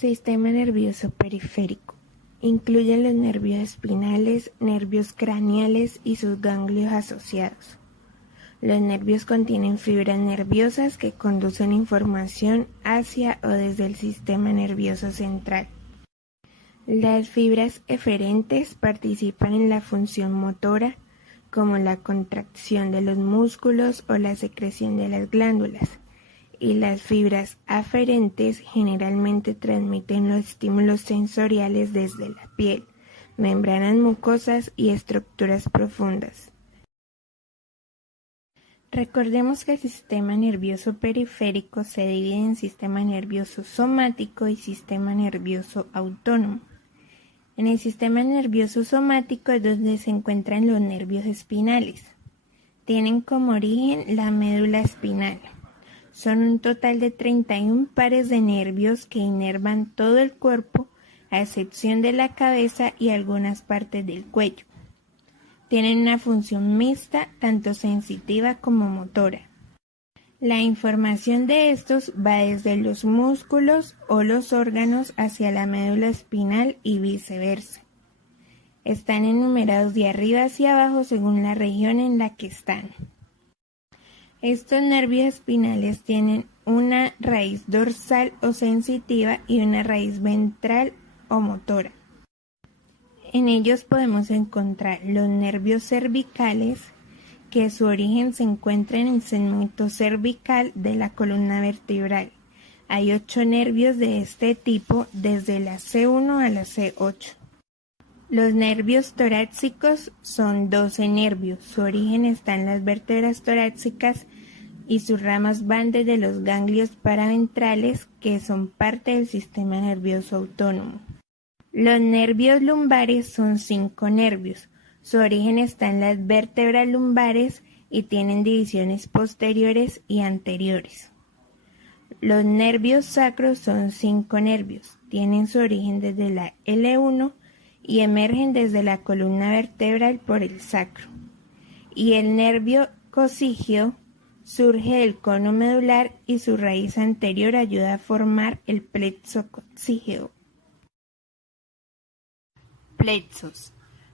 Sistema nervioso periférico. Incluye los nervios espinales, nervios craneales y sus ganglios asociados. Los nervios contienen fibras nerviosas que conducen información hacia o desde el sistema nervioso central. Las fibras eferentes participan en la función motora, como la contracción de los músculos o la secreción de las glándulas, y las fibras aferentes generalmente transmiten los estímulos sensoriales desde la piel, membranas mucosas y estructuras profundas. Recordemos que el sistema nervioso periférico se divide en sistema nervioso somático y sistema nervioso autónomo. En el sistema nervioso somático es donde se encuentran los nervios espinales. Tienen como origen la médula espinal. Son un total de 31 pares de nervios que inervan todo el cuerpo, a excepción de la cabeza y algunas partes del cuello. Tienen una función mixta, tanto sensitiva como motora. La información de estos va desde los músculos o los órganos hacia la médula espinal y viceversa. Están enumerados de arriba hacia abajo según la región en la que están. Estos nervios espinales tienen una raíz dorsal o sensitiva y una raíz ventral o motora. En ellos podemos encontrar los nervios cervicales, que su origen se encuentra en el segmento cervical de la columna vertebral. Hay 8 nervios de este tipo, desde la C1 a la C8. Los nervios torácicos son 12 nervios. Su origen está en las vértebras torácicas y sus ramas van desde los ganglios paraventrales, que son parte del sistema nervioso autónomo. Los nervios lumbares son 5 nervios. Su origen está en las vértebras lumbares y tienen divisiones posteriores y anteriores. Los nervios sacros son 5 nervios. Tienen su origen desde la L1 y emergen desde la columna vertebral por el sacro. Y el nervio cocígeo surge del cono medular y su raíz anterior ayuda a formar el plexo coccígeo. Plexos.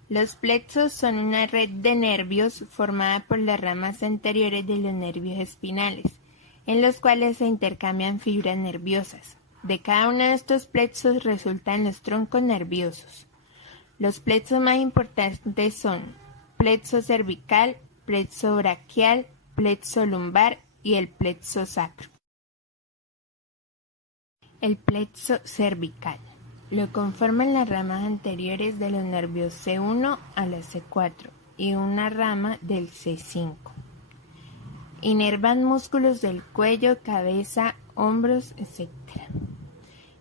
Los plexos son una red de nervios formada por las ramas anteriores de los nervios espinales, en los cuales se intercambian fibras nerviosas. De cada uno de estos plexos resultan los troncos nerviosos. Los plexos más importantes son plexo cervical, plexo braquial, plexo lumbar y el plexo sacro. El plexo cervical. Lo conforman las ramas anteriores de los nervios C1 a la C4 y una rama del C5. Inervan músculos del cuello, cabeza, hombros, etc.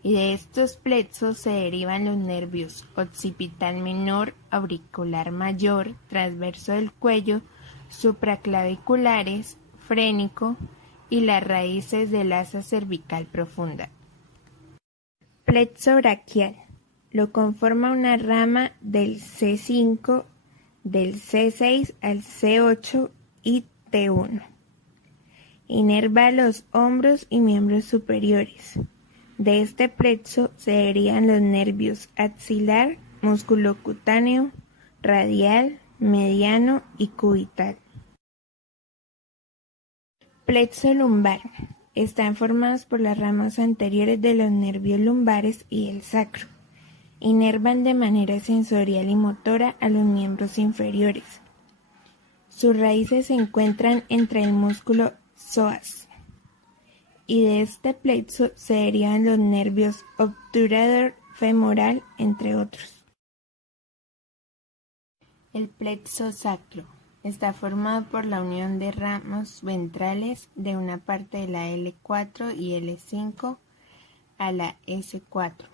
Y de estos plexos se derivan los nervios occipital menor, auricular mayor, transverso del cuello, supraclaviculares, frénico y las raíces del asa cervical profunda. Plexo braquial. Lo conforma una rama del C5, del C6 al C8 y T1. Inerva los hombros y miembros superiores. De este plexo se derivan los nervios axilar, músculo cutáneo, radial, mediano y cubital. Plexo lumbar. Están formados por las ramas anteriores de los nervios lumbares y el sacro. Inervan de manera sensorial y motora a los miembros inferiores. Sus raíces se encuentran entre el músculo psoas. Y de este plexo se derivan los nervios obturador femoral, entre otros. El plexo sacro. Está formado por la unión de ramos ventrales de una parte de la L4 y L5 a la S4.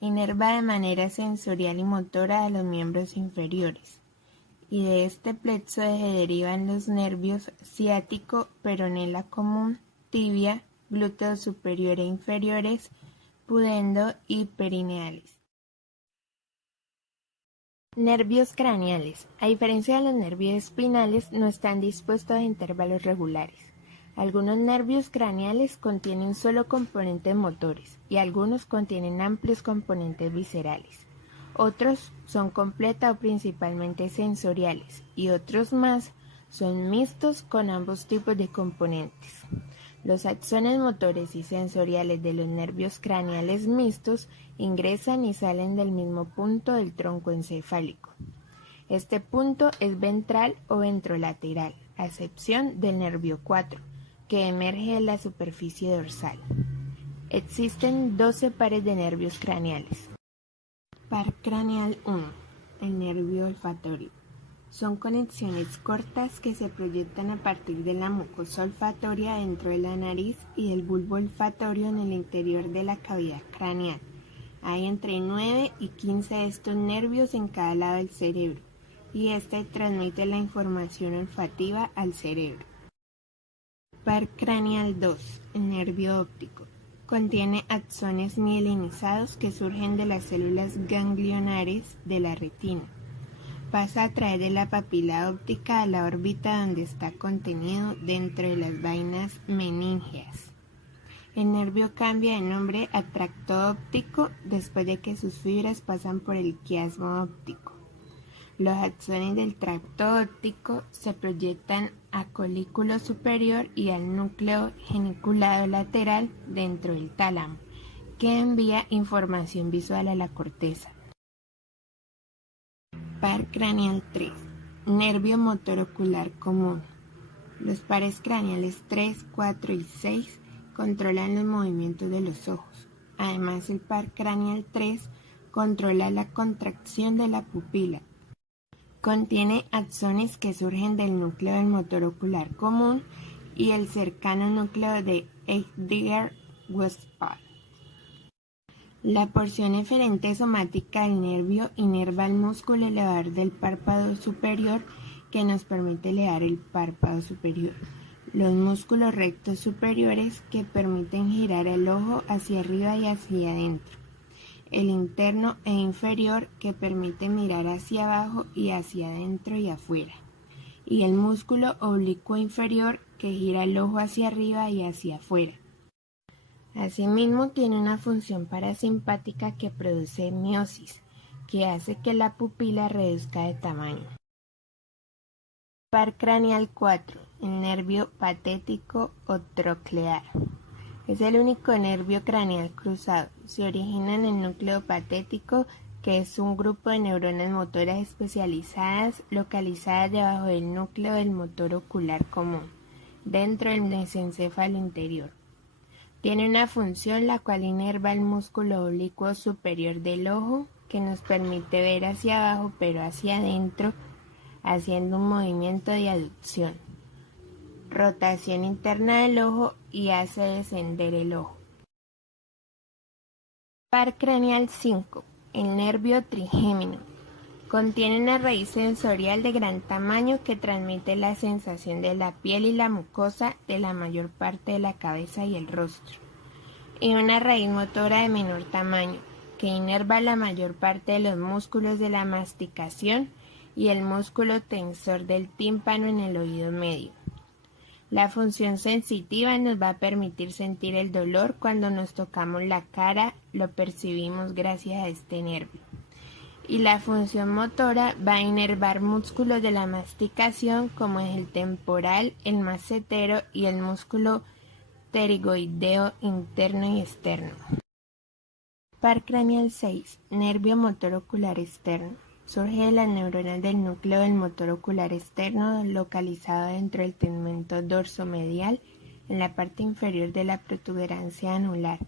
Inerva de manera sensorial y motora a los miembros inferiores. Y de este plexo se derivan los nervios ciático, peronela común, tibia, glúteos superior e inferiores, pudendo y perineales. Nervios craneales. A diferencia de los nervios espinales, no están dispuestos a intervalos regulares. Algunos nervios craneales contienen solo componentes motores y algunos contienen amplios componentes viscerales. Otros son completa o principalmente sensoriales y otros más son mixtos con ambos tipos de componentes. Los axones motores y sensoriales de los nervios craneales mixtos ingresan y salen del mismo punto del tronco encefálico. Este punto es ventral o ventrolateral, a excepción del nervio 4, que emerge de la superficie dorsal. Existen 12 pares de nervios craneales. Par craneal 1. El nervio olfatorio. Son conexiones cortas que se proyectan a partir de la mucosa olfatoria dentro de la nariz y del bulbo olfatorio en el interior de la cavidad craneal. Hay entre 9 y 15 de estos nervios en cada lado del cerebro, y este transmite la información olfativa al cerebro. Par craneal 2, el nervio óptico. Contiene axones mielinizados que surgen de las células ganglionares de la retina. Pasa a través de la papila óptica a la órbita donde está contenido dentro de las vainas meníngeas. El nervio cambia de nombre a tracto óptico después de que sus fibras pasan por el quiasmo óptico. Los axones del tracto óptico se proyectan a colículo superior y al núcleo geniculado lateral dentro del tálamo, que envía información visual a la corteza. Par craneal 3. Nervio motor ocular común. Los pares craneales 3, 4 y 6 controlan los movimientos de los ojos. Además, el par craneal 3 controla la contracción de la pupila. Contiene axones que surgen del núcleo del motor ocular común y el cercano núcleo de Edgar-Westphal. La porción eferente somática del nervio inerva el músculo elevador del párpado superior que nos permite elevar el párpado superior. Los músculos rectos superiores que permiten girar el ojo hacia arriba y hacia adentro. El interno e inferior que permite mirar hacia abajo y hacia adentro y afuera. Y el músculo oblicuo inferior que gira el ojo hacia arriba y hacia afuera. Asimismo, tiene una función parasimpática que produce miosis, que hace que la pupila reduzca de tamaño. Par craneal 4, el nervio patético o troclear. Es el único nervio craneal cruzado. Se origina en el núcleo patético, que es un grupo de neuronas motoras especializadas localizadas debajo del núcleo del motor ocular común, dentro del mesencéfalo interior. Tiene una función la cual inerva el músculo oblicuo superior del ojo, que nos permite ver hacia abajo pero hacia adentro, haciendo un movimiento de aducción, rotación interna del ojo y hace descender el ojo. Par craneal 5, el nervio trigémino. Contiene una raíz sensorial de gran tamaño que transmite la sensación de la piel y la mucosa de la mayor parte de la cabeza y el rostro, y una raíz motora de menor tamaño que inerva la mayor parte de los músculos de la masticación y el músculo tensor del tímpano en el oído medio. La función sensitiva nos va a permitir sentir el dolor cuando nos tocamos la cara, lo percibimos gracias a este nervio. Y la función motora va a inervar músculos de la masticación como es el temporal, el macetero y el músculo pterigoideo interno y externo. Par craneal 6, nervio motor ocular externo. Surge de las neuronas del núcleo del motor ocular externo localizado dentro del tegmento dorsomedial en la parte inferior de la protuberancia anular.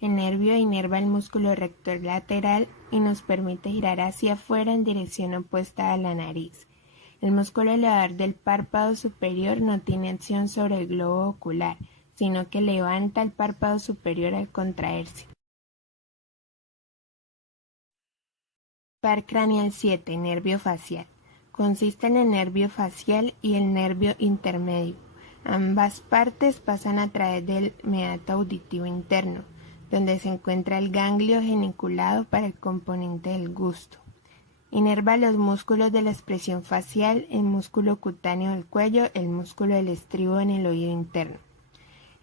El nervio inerva el músculo rector lateral y nos permite girar hacia afuera en dirección opuesta a la nariz. El músculo elevador del párpado superior no tiene acción sobre el globo ocular, sino que levanta el párpado superior al contraerse. Par craneal 7, nervio facial. Consiste en el nervio facial y el nervio intermedio. Ambas partes pasan a través del meato auditivo interno, donde se encuentra el ganglio geniculado para el componente del gusto. Inerva los músculos de la expresión facial, el músculo cutáneo del cuello, el músculo del estribo en el oído interno.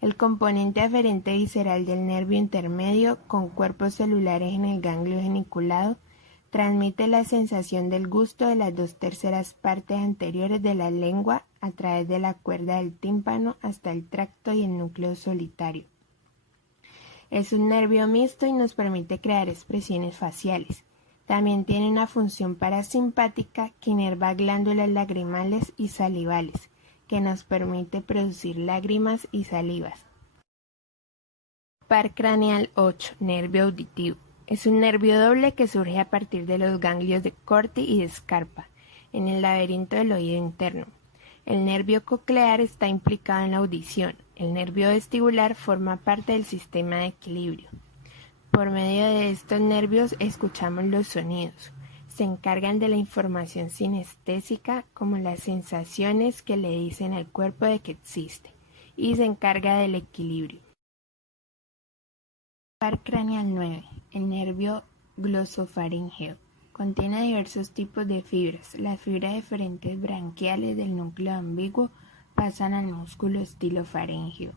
El componente aferente visceral del nervio intermedio, con cuerpos celulares en el ganglio geniculado, transmite la sensación del gusto de las 2/3 partes anteriores de la lengua a través de la cuerda del tímpano hasta el tracto y el núcleo solitario. Es un nervio mixto y nos permite crear expresiones faciales. También tiene una función parasimpática que inerva glándulas lagrimales y salivales, que nos permite producir lágrimas y salivas. Par craneal 8, nervio auditivo. Es un nervio doble que surge a partir de los ganglios de Corti y de Scarpa, en el laberinto del oído interno. El nervio coclear está implicado en la audición. El nervio vestibular forma parte del sistema de equilibrio. Por medio de estos nervios escuchamos los sonidos. Se encargan de la información sinestésica, como las sensaciones que le dicen al cuerpo de que existe, y se encarga del equilibrio. Par craneal 9, el nervio glosofaríngeo. Contiene diversos tipos de fibras. Las fibras deferentes branquiales del núcleo ambiguo pasan al músculo estilofaríngeo,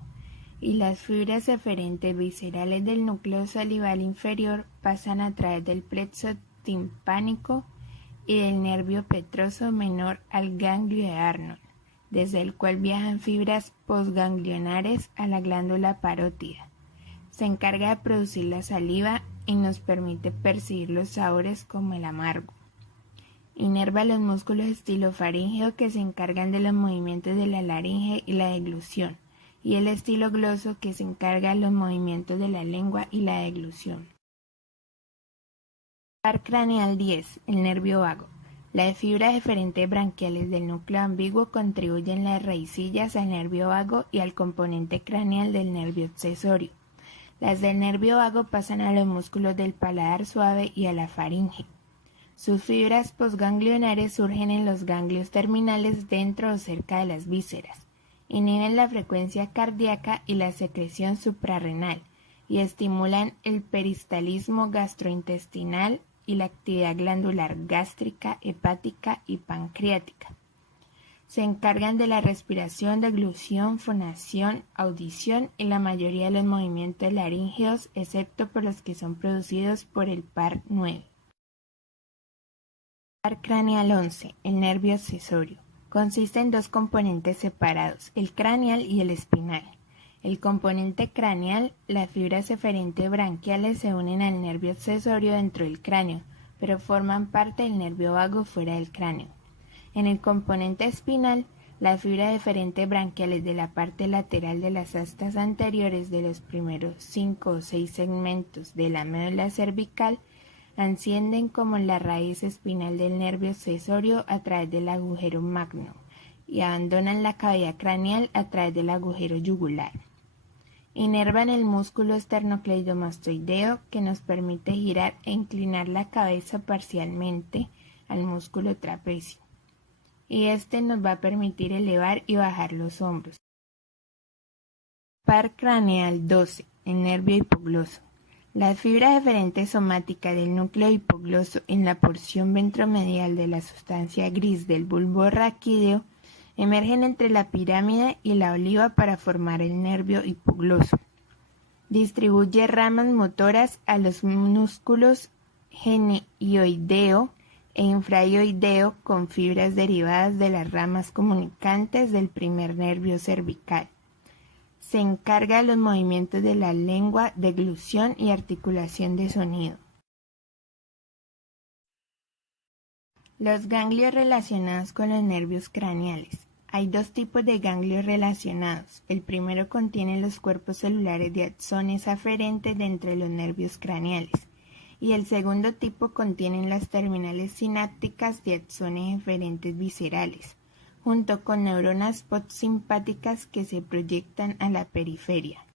y las fibras eferentes viscerales del núcleo salival inferior pasan a través del plexo timpánico y del nervio petroso menor al ganglio de Arnold, desde el cual viajan fibras postganglionares a la glándula parótida. Se encarga de producir la saliva y nos permite percibir los sabores como el amargo. Inerva los músculos estilofaríngeo que se encargan de los movimientos de la laringe y la deglución, y el estilogloso que se encarga de los movimientos de la lengua y la deglución. Par craneal 10, el nervio vago. Las fibras eferentes branquiales del núcleo ambiguo contribuyen las raicillas al nervio vago y al componente craneal del nervio accesorio. Las del nervio vago pasan a los músculos del paladar suave y a la faringe. Sus fibras postganglionares surgen en los ganglios terminales dentro o cerca de las vísceras. Inhiben la frecuencia cardíaca y la secreción suprarrenal y estimulan el peristalismo gastrointestinal y la actividad glandular gástrica, hepática y pancreática. Se encargan de la respiración, deglución, fonación, audición y la mayoría de los movimientos laríngeos, excepto por los que son producidos por el par 9. Par craneal 11, el nervio accesorio. Consiste en dos componentes separados, el craneal y el espinal. El componente craneal, las fibras eferentes branquiales se unen al nervio accesorio dentro del cráneo, pero forman parte del nervio vago fuera del cráneo. En el componente espinal, las fibras eferentes branquiales de la parte lateral de las astas anteriores de los primeros 5 o 6 segmentos de la médula cervical ascienden como la raíz espinal del nervio accesorio a través del agujero magno y abandonan la cavidad craneal a través del agujero yugular. Inervan el músculo esternocleidomastoideo que nos permite girar e inclinar la cabeza parcialmente al músculo trapecio, y este nos va a permitir elevar y bajar los hombros. Par craneal 12, el nervio hipogloso. Las fibras eferentes somáticas del núcleo hipogloso en la porción ventromedial de la sustancia gris del bulbo raquídeo emergen entre la pirámide y la oliva para formar el nervio hipogloso. Distribuye ramas motoras a los músculos genioideo e infrahioideo con fibras derivadas de las ramas comunicantes del primer nervio cervical. Se encarga de los movimientos de la lengua, deglución y articulación de sonido. Los ganglios relacionados con los nervios craneales. Hay dos tipos de ganglios relacionados. El primero contiene los cuerpos celulares de axones aferentes de entre los nervios craneales, y el segundo tipo contiene las terminales sinápticas de axones eferentes viscerales, junto con neuronas postsimpáticas que se proyectan a la periferia.